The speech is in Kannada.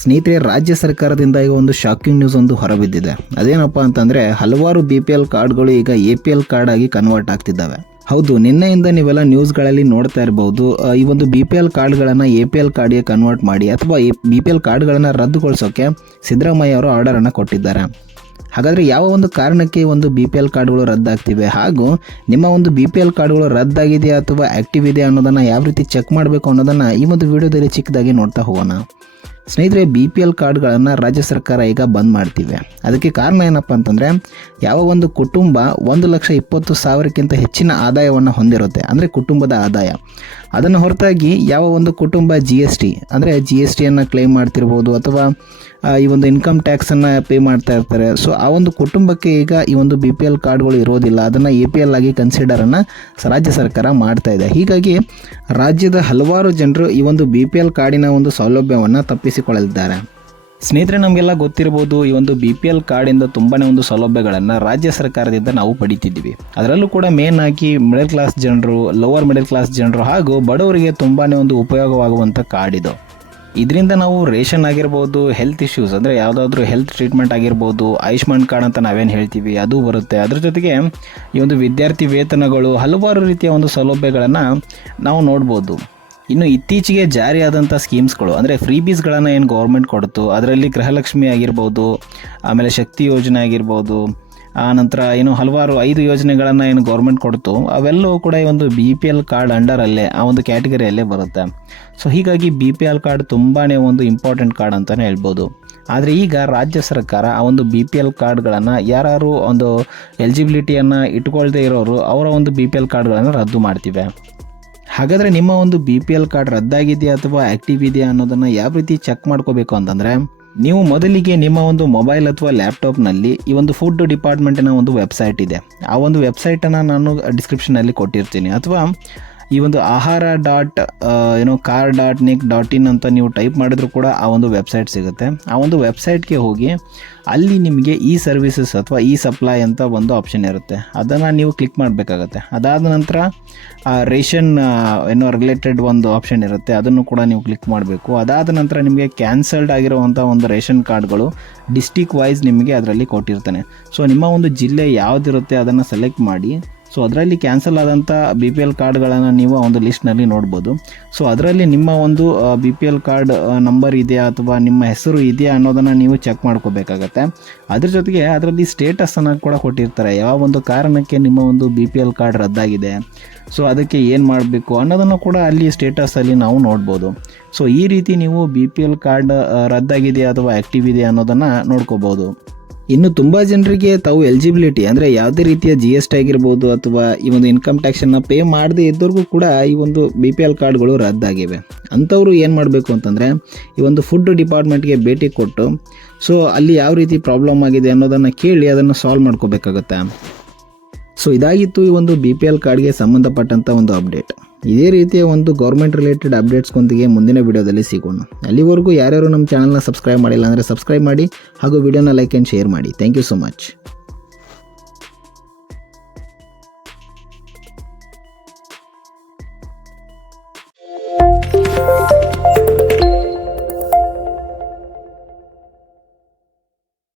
ಸ್ನೇಹಿತರೆ, ರಾಜ್ಯ ಸರ್ಕಾರದಿಂದ ಈಗ ಒಂದು ಶಾಕಿಂಗ್ ನ್ಯೂಸ್ ಒಂದು ಹೊರಬಿದ್ದಿದೆ. ಅದೇನಪ್ಪ ಅಂತಂದ್ರೆ, ಹಲವಾರು ಬಿ ಪಿ ಎಲ್ ಕಾರ್ಡ್ಗಳು ಈಗ ಎ ಪಿ ಎಲ್ ಕಾರ್ಡ್ ಆಗಿ ಕನ್ವರ್ಟ್ ಆಗ್ತಿದ್ದಾವೆ. ಹೌದು, ನಿನ್ನೆಯಿಂದ ನೀವೆಲ್ಲ ನ್ಯೂಸ್ಗಳಲ್ಲಿ ನೋಡ್ತಾ ಇರಬಹುದು ಈ ಒಂದು ಬಿ ಪಿ ಎಲ್ ಕಾರ್ಡ್ಗಳನ್ನು ಎ ಪಿ ಎಲ್ ಕಾರ್ಡ್ಗೆ ಕನ್ವರ್ಟ್ ಮಾಡಿ ಅಥವಾ ಬಿ ಪಿ ಎಲ್ ಕಾರ್ಡ್ಗಳನ್ನು ರದ್ದುಗೊಳಿಸೋಕೆ ಸಿದ್ದರಾಮಯ್ಯ ಅವರು ಆರ್ಡರನ್ನು ಕೊಟ್ಟಿದ್ದಾರೆ. ಹಾಗಾದರೆ ಯಾವ ಒಂದು ಕಾರಣಕ್ಕೆ ಒಂದು ಬಿ ಪಿ ಎಲ್ ಕಾರ್ಡ್ಗಳು ರದ್ದಾಗ್ತಿವೆ? ಹಾಗೂ ನಿಮ್ಮ ಒಂದು ಬಿ ಪಿ ಎಲ್ ಕಾರ್ಡ್ಗಳು ರದ್ದಾಗಿದೆಯಾ ಅಥವಾ ಆ್ಯಕ್ಟಿವ್ ಇದೆಯಾ ಅನ್ನೋದನ್ನು ಯಾವ ರೀತಿ ಚೆಕ್ ಮಾಡಬೇಕು ಅನ್ನೋದನ್ನು ಈ ಒಂದು ವಿಡಿಯೋದಲ್ಲಿ ಚಿಕ್ಕದಾಗಿ ನೋಡ್ತಾ ಹೋಗೋಣ. ಸ್ನೇಹಿತರೆ ಬಿ ಪಿ ಎಲ್ ಕಾರ್ಡ್ಗಳನ್ನು ರಾಜ್ಯ ಸರ್ಕಾರ ಈಗ ಬಂದ್ ಮಾಡ್ತಿವೆ. ಅದಕ್ಕೆ ಕಾರಣ ಏನಪ್ಪ ಅಂತಂದರೆ, ಯಾವ ಒಂದು ಕುಟುಂಬ ಒಂದು ಲಕ್ಷ ಇಪ್ಪತ್ತು ಸಾವಿರಕ್ಕಿಂತ ಹೆಚ್ಚಿನ ಆದಾಯವನ್ನು ಹೊಂದಿರುತ್ತೆ, ಅಂದರೆ ಕುಟುಂಬದ ಆದಾಯ. ಅದನ್ನು ಹೊರತಾಗಿ ಯಾವ ಒಂದು ಕುಟುಂಬ ಜಿ ಎಸ್ ಟಿ ಅಂದರೆ ಜಿ ಎಸ್ ಟಿಯನ್ನು ಕ್ಲೇಮ್ ಮಾಡ್ತಿರ್ಬೋದು, ಅಥವಾ ಈ ಒಂದು ಇನ್ಕಮ್ ಟ್ಯಾಕ್ಸನ್ನು ಪೇ ಮಾಡ್ತಾ ಇರ್ತಾರೆ. ಸೊ ಆ ಒಂದು ಕುಟುಂಬಕ್ಕೆ ಈಗ ಈ ಒಂದು ಬಿ ಪಿ ಎಲ್ ಕಾರ್ಡ್ಗಳು ಇರೋದಿಲ್ಲ. ಅದನ್ನು ಎ ಪಿ ಎಲ್ ಆಗಿ ಕನ್ಸಿಡರನ್ನು ರಾಜ್ಯ ಸರ್ಕಾರ ಮಾಡ್ತಾ ಇದೆ. ಹೀಗಾಗಿ, ರಾಜ್ಯದ ಹಲವಾರು ಜನರು ಈ ಒಂದು ಬಿ ಪಿ ಎಲ್ ಕಾರ್ಡಿನ ಒಂದು ಸೌಲಭ್ಯವನ್ನು ತಪ್ಪಿಸಿಕೊಳ್ಳಲಿದ್ದಾರೆ ಸ್ನೇಹಿತರೆ, ನಮಗೆಲ್ಲ ಗೊತ್ತಿರ್ಬೋದು ಈ ಒಂದು ಬಿ ಪಿ ಎಲ್ ಕಾರ್ಡಿಂದ ತುಂಬಾ ಒಂದು ಸೌಲಭ್ಯಗಳನ್ನು ರಾಜ್ಯ ಸರ್ಕಾರದಿಂದ ನಾವು ಪಡಿತಿದ್ದೀವಿ. ಅದರಲ್ಲೂ ಕೂಡ ಮೇನ್ ಆಗಿ ಮಿಡಲ್ ಕ್ಲಾಸ್ ಜನರು ಲೋವರ್ ಮಿಡಲ್ ಕ್ಲಾಸ್ ಜನರು ಹಾಗೂ ಬಡವರಿಗೆ ತುಂಬಾ ಒಂದು ಉಪಯೋಗವಾಗುವಂಥ ಕಾರ್ಡ್ ಇದು. ಇದರಿಂದ ನಾವು ರೇಷನ್ ಆಗಿರ್ಬೋದು ಹೆಲ್ತ್ ಇಶ್ಯೂಸ್ ಅಂದರೆ ಯಾವುದಾದ್ರೂ ಹೆಲ್ತ್ ಟ್ರೀಟ್ಮೆಂಟ್ ಆಗಿರ್ಬೋದು, ಆಯುಷ್ಮಾನ್ ಕಾರ್ಡ್ ಅಂತ ನಾವೇನು ಹೇಳ್ತೀವಿ, ಅದು ಬರುತ್ತೆ. ಅದ್ರ ಜೊತೆಗೆ ಈ ಒಂದು ವಿದ್ಯಾರ್ಥಿ ವೇತನಗಳು ಹಲವಾರು ರೀತಿಯ ಒಂದು ಸೌಲಭ್ಯಗಳನ್ನು ನಾವು ನೋಡ್ಬೋದು. ಇನ್ನು ಇತ್ತೀಚೆಗೆ ಜಾರಿಯಾದಂಥ ಸ್ಕೀಮ್ಸ್ಗಳು, ಅಂದರೆ ಫ್ರೀ ಬೀಸ್ಗಳನ್ನು ಏನು ಗೌರ್ಮೆಂಟ್ ಕೊಡ್ತು, ಅದರಲ್ಲಿ ಗೃಹಲಕ್ಷ್ಮಿ ಆಗಿರ್ಬೋದು, ಆಮೇಲೆ ಶಕ್ತಿ ಯೋಜನೆ ಆಗಿರ್ಬೋದು, ಆ ನಂತರ ಏನು ಹಲವಾರು ಐದು ಯೋಜನೆಗಳನ್ನು ಏನು ಗೌರ್ಮೆಂಟ್ ಕೊಡ್ತು, ಅವೆಲ್ಲವೂ ಕೂಡ ಈ ಒಂದು ಬಿ ಪಿ ಎಲ್ ಕಾರ್ಡ್ ಅಂಡರಲ್ಲೇ ಆ ಒಂದು ಕ್ಯಾಟಗರಿಯಲ್ಲೇ ಬರುತ್ತೆ. ಸೊ ಹೀಗಾಗಿ ಬಿ ಪಿ ಎಲ್ ಕಾರ್ಡ್ ತುಂಬಾ ಒಂದು ಇಂಪಾರ್ಟೆಂಟ್ ಕಾರ್ಡ್ ಅಂತಲೇ ಹೇಳ್ಬೋದು. ಆದರೆ ಈಗ ರಾಜ್ಯ ಸರ್ಕಾರ ಆ ಒಂದು ಬಿ ಪಿ ಎಲ್ ಕಾರ್ಡ್ಗಳನ್ನು ಯಾರು ಒಂದು ಎಲಿಜಿಬಿಲಿಟಿಯನ್ನು ಇಟ್ಕೊಳ್ದೇ ಇರೋರು, ಅವರ ಒಂದು ಬಿ ಪಿ ಎಲ್ ಕಾರ್ಡ್ಗಳನ್ನು ರದ್ದು ಮಾಡ್ತಿವೆ. ಹಾಗಾದರೆ ನಿಮ್ಮ ಒಂದು ಬಿ ಪಿ ಎಲ್ ಕಾರ್ಡ್ ರದ್ದಾಗಿದೆಯಾ ಅಥವಾ ಆ್ಯಕ್ಟಿವ್ ಇದೆಯಾ ಅನ್ನೋದನ್ನು ಯಾವ ರೀತಿ ಚೆಕ್ ಮಾಡ್ಕೋಬೇಕು ಅಂತಂದರೆ, ನೀವು ಮೊದಲಿಗೆ ನಿಮ್ಮ ಒಂದು ಮೊಬೈಲ್ ಅಥವಾ ಲ್ಯಾಪ್ಟಾಪ್ನಲ್ಲಿ ಈ ಒಂದು ಫುಡ್ ಡಿಪಾರ್ಟ್ಮೆಂಟಿನ ಒಂದು ವೆಬ್ಸೈಟ್ ಇದೆ. ಆ ಒಂದು ವೆಬ್ಸೈಟನ್ನು ನಾನು ಡಿಸ್ಕ್ರಿಪ್ಷನಲ್ಲಿ ಕೊಟ್ಟಿರ್ತೀನಿ. ಅಥವಾ ಈ ಒಂದು ಆಹಾರ ಡಾಟ್ ಏನೋ kar dot nic dot in ಅಂತ ನೀವು ಟೈಪ್ ಮಾಡಿದ್ರು ಕೂಡ ಆ ಒಂದು ವೆಬ್ಸೈಟ್ ಸಿಗುತ್ತೆ. ಆ ಒಂದು ವೆಬ್ಸೈಟ್ಗೆ ಹೋಗಿ ಅಲ್ಲಿ ನಿಮಗೆ ಈ ಸರ್ವಿಸಸ್ ಅಥವಾ ಈ ಸಪ್ಲೈ ಅಂತ ಒಂದು ಆಪ್ಷನ್ ಇರುತ್ತೆ. ಅದನ್ನು ನೀವು ಕ್ಲಿಕ್ ಮಾಡಬೇಕಾಗತ್ತೆ. ಅದಾದ ನಂತರ ರೇಷನ್ ಏನೋ ರಿಲೇಟೆಡ್ ಒಂದು ಆಪ್ಷನ್ ಇರುತ್ತೆ. ಅದನ್ನು ಕೂಡ ನೀವು ಕ್ಲಿಕ್ ಮಾಡಬೇಕು. ಅದಾದ ನಂತರ ನಿಮಗೆ ಕ್ಯಾನ್ಸಲ್ಡ್ ಆಗಿರುವಂಥ ಒಂದು ರೇಷನ್ ಕಾರ್ಡ್ಗಳು ಡಿಸ್ಟಿಕ್ ವೈಸ್ ನಿಮಗೆ ಅದರಲ್ಲಿ ಕೊಟ್ಟಿರ್ತಾನೆ. ಸೊ ನಿಮ್ಮ ಒಂದು ಜಿಲ್ಲೆ ಯಾವುದಿರುತ್ತೆ ಅದನ್ನು ಸೆಲೆಕ್ಟ್ ಮಾಡಿ ಸೊ ಅದರಲ್ಲಿ ಕ್ಯಾನ್ಸಲ್ ಆದಂಥ ಬಿ ಪಿ ಎಲ್ ಕಾರ್ಡ್ಗಳನ್ನು ನೀವು ಒಂದು ಲಿಸ್ಟ್ನಲ್ಲಿ ನೋಡ್ಬೋದು. ಸೊ ಅದರಲ್ಲಿ ನಿಮ್ಮ ಒಂದು B P L card number ಇದೆಯಾ ಅಥವಾ ನಿಮ್ಮ ಹೆಸರು ಇದೆಯಾ ಅನ್ನೋದನ್ನು ನೀವು ಚೆಕ್ ಮಾಡ್ಕೋಬೇಕಾಗತ್ತೆ. ಅದ್ರ ಜೊತೆಗೆ ಅದರಲ್ಲಿ ಸ್ಟೇಟಸನ್ನು ಕೂಡ ಕೊಟ್ಟಿರ್ತಾರೆ. ಯಾವ ಒಂದು ಕಾರಣಕ್ಕೆ ನಿಮ್ಮ ಒಂದು ಬಿ ಪಿ ಎಲ್ ಕಾರ್ಡ್ ರದ್ದಾಗಿದೆ. ಸೊ ಅದಕ್ಕೆ ಏನು ಮಾಡಬೇಕು ಅನ್ನೋದನ್ನು ಕೂಡ ಅಲ್ಲಿ ಸ್ಟೇಟಸಲ್ಲಿ ನಾವು ನೋಡ್ಬೋದು. ಸೊ ಈ ರೀತಿ ನೀವು ಬಿ ಪಿ ಎಲ್ ಕಾರ್ಡ್ ರದ್ದಾಗಿದೆಯಾ ಅಥವಾ ಆ್ಯಕ್ಟಿವ್ ಇದೆಯಾ ಅನ್ನೋದನ್ನು ನೋಡ್ಕೋಬೋದು. ಇನ್ನು ತುಂಬ ಜನರಿಗೆ ತಾವು ಎಲಿಜಿಬಿಲಿಟಿ ಅಂದರೆ ಯಾವುದೇ ರೀತಿಯ ಜಿ ಎಸ್ ಟಿ ಆಗಿರ್ಬೋದು ಅಥವಾ ಈ ಒಂದು ಇನ್ಕಮ್ ಟ್ಯಾಕ್ಸನ್ನು ಪೇ ಮಾಡದೇ ಇದ್ದವ್ರಿಗೂ ಕೂಡ ಈ ಒಂದು ಬಿ ಪಿ ಎಲ್ ಕಾರ್ಡ್ಗಳು ರದ್ದಾಗಿವೆ. ಅಂಥವ್ರು ಏನು ಮಾಡಬೇಕು ಅಂತಂದರೆ ಈ ಒಂದು ಫುಡ್ ಡಿಪಾರ್ಟ್ಮೆಂಟ್ಗೆ ಭೇಟಿ ಕೊಟ್ಟು ಸೊ ಅಲ್ಲಿ ಯಾವ ರೀತಿ ಪ್ರಾಬ್ಲಮ್ ಆಗಿದೆ ಅನ್ನೋದನ್ನು ಕೇಳಿ ಅದನ್ನು ಸಾಲ್ವ್ ಮಾಡ್ಕೋಬೇಕಾಗತ್ತೆ. ಸೊ ಇದಾಗಿತ್ತು ಈ ಒಂದು ಬಿ ಪಿ ಎಲ್ ಕಾರ್ಡ್ಗೆ ಸಂಬಂಧಪಟ್ಟಂಥ ಒಂದು ಅಪ್ಡೇಟ್ ಇದೇ ರೀತಿಯ ಒಂದು ಗೌರ್ಮೆಂಟ್ ರಿಲೇಟೆಡ್ ಅಪ್ಡೇಟ್ಸ್ಗೊಂದಿಗೆ ಮುಂದಿನ ವೀಡಿಯೋದಲ್ಲಿ ಸಿಗೋಣ. ಅಲ್ಲಿವರೆಗೂ ಯಾರ್ಯಾರು ನಮ್ಮ ಚಾನಲ್ನ ಸಬ್ಸ್ಕ್ರೈಬ್ ಮಾಡಿಲ್ಲ ಅಂದರೆ ಸಬ್ಸ್ಕ್ರೈಬ್ ಮಾಡಿ ಹಾಗೂ ವಿಡಿಯೋನ ಲೈಕ್ ಆ್ಯಂಡ್ ಶೇರ್ ಮಾಡಿ. Thank you so much